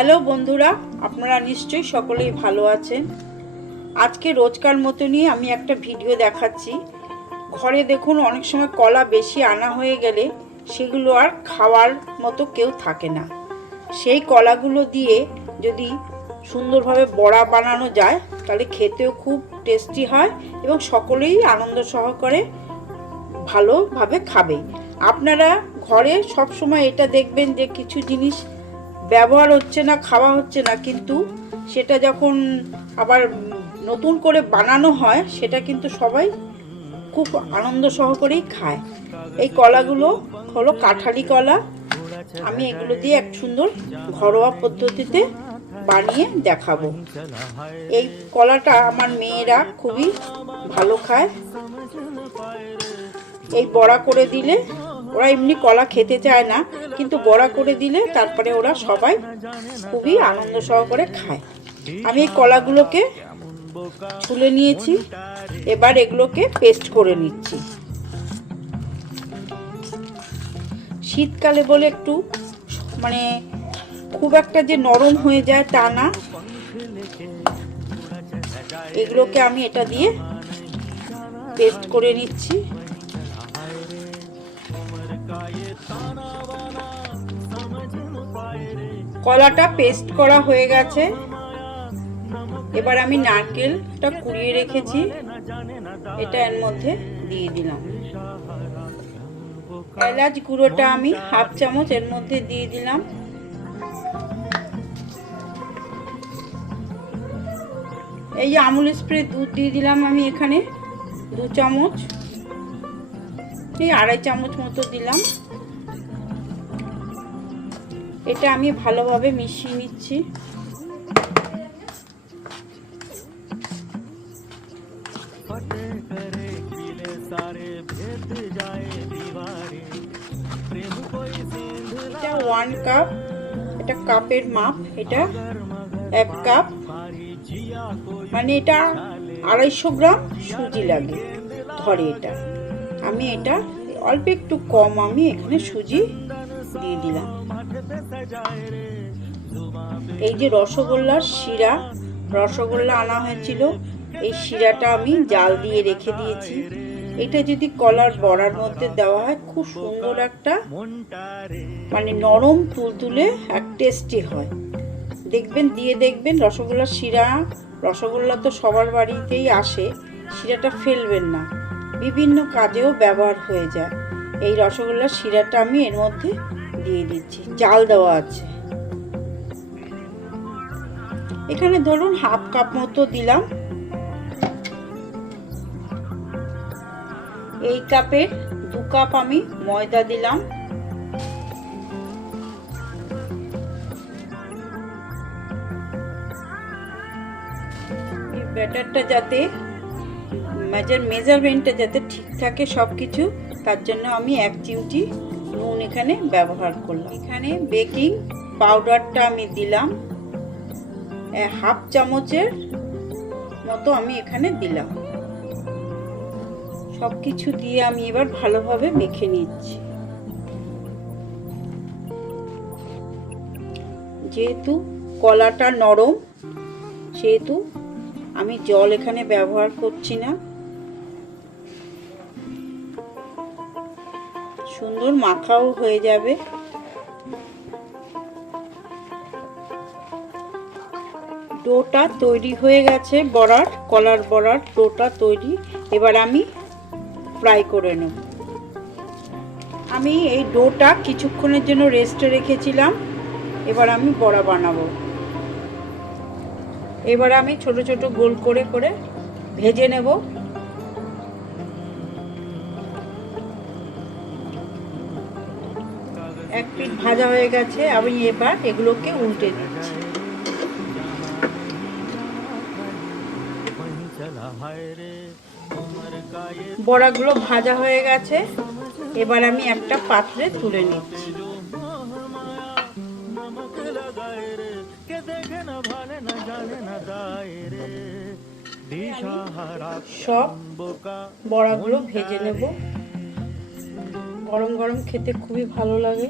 Hello বন্ধুরা, আপনারা নিশ্চয়ই সকলেই ভালো আছেন। আজকে রোজকার মতনই আমি একটা ভিডিও দেখাচ্ছি। ঘরে দেখুন, অনেক সময় কলা বেশি আনা হয়ে গেলে সেগুলো আর খাওয়ার মতো কেউ থাকে না। সেই কলাগুলো দিয়ে যদি সুন্দরভাবে বড়া বানানো যায়, তাহলে খেতেও খুব টেস্টি হয় এবং সকলেই আনন্দ সহকারে ভালোভাবে খাবে। আপনারা ঘরে সব সময় এটা দেখবেন যে কিছু জিনিস ব্যবহার হচ্ছে না, খাওয়া হচ্ছে না, কিন্তু সেটা যখন আবার নতুন করে বানানো হয়, সেটা কিন্তু সবাই খুব আনন্দ সহকারেই খায়। এই কলাগুলো হলো কাঁঠালি কলা। আমি এগুলো দিয়ে এক সুন্দর ঘরোয়া পদ্ধতিতে বানিয়ে দেখাবো। এই কলাটা আমার মেয়েরা খুবই ভালো খায়। এই বড়া করে দিলে ওরা এমনি কলা খেতে চায় না, কিন্তু বড়া করে দিলে তারপরে ওরা সবাই খুবই আনন্দ সহকারে খায়। আমি এই কলাগুলোকে ছুলে নিয়েছি, এবার এগুলোকে পেস্ট করে নিচ্ছি। শীতকালে বলে একটু মানে খুব একটা যে নরম হয়ে যায় তা না। এগুলোকে আমি এটা দিয়ে পেস্ট করে নিচ্ছি। কলাটা পেস্ট করা হয়ে গেছে। এবার আমি নারকেলটা কুড়িয়ে রেখেছি। এটা এর মধ্যে দিয়ে দিলাম। এলাচ গুঁড়োটা আমি হাফ চামচ এর মধ্যে দিয়ে দিলাম। এই যে আমুল স্প্রে দুধ দিয়ে দিলাম আমি এখানে। দু চামচ। এই আড়াই চামচ মতো দিলাম। এটা আমি ভালোভাবে মিশিয়ে নিচ্ছি। এটা ওয়ান কাপ এটা কাপের মাপ এটা এক কাপ মানে এটা আড়াইশো গ্রাম সুজি লাগে ধরে এটা। আমি এটা অল্প একটু কম আমি এখানে সুজি দিয়ে দিলাম। এই যে রসগোল্লার শিরা, রসগোল্লা আনা হয়েছিল, এই শিরাটা আমি জাল দিয়ে রেখে দিয়েছি। এটা যদি কলার বড়ার মধ্যে দেওয়া হয়, খুব সুন্দর একটা মানে নরম তুলতুলে এক টেস্টি হয়। দেখবেন, দিয়ে দেখবেন রসগোল্লার শিরা, রসগোল্লা তো সবার বাড়িতেই আসে, শিরাটা ফেলবেন না। বিভিন্ন কাজেও ব্যবহার হয়ে যায়। এই রসগোল্লার শিরাটা আমি এর মধ্যে দিয়ে দিচ্ছি জাল দেওয়া আছে। এখানে ধরুন হাফ কাপ মতো দিলাম। এই কাপের দু কাপ আমি ময়দা দিলাম। ব্যাটারটা যাতে, মেজার মেজারমেন্টটা যাতে ঠিক থাকে সব কিছু তার জন্য আমি এক চিমটি নুন এখানে ব্যবহার করলাম। এখানে বেকিং পাউডারটা আমি দিলাম। হাফ চামচের মতো আমি এখানে দিলাম। সব কিছু দিয়ে আমি এবার ভালোভাবে মেখে নিচ্ছি। যেহেতু কলাটা নরম, সেহেতু আমি জল এখানে ব্যবহার করছি না। সুন্দর মাখাও হয়ে যাবে। ডোটা তৈরি হয়ে গেছে বড়ার, কলার বড়ার ডোটা তৈরি। এবার আমি ফ্রাই করে নেব। আমি এই ডোটা কিছুক্ষণের জন্য রেস্টে রেখেছিলাম। এবার আমি বড়া বানাবো। এবার আমি ছোট ছোট গোল করে করে ভেজে নেব। এক পিঠ ভাজা হয়ে গেছে, আমি এবার এগুলোকে উল্টে দিচ্ছি। বড়াগুলো ভাজা হয়ে গেছে, এবার আমি একটা পাত্রে তুলে নিচ্ছি। সব বড়াগুলো ভেজে নেব। গরম গরম খেতে খুবই ভালো লাগে।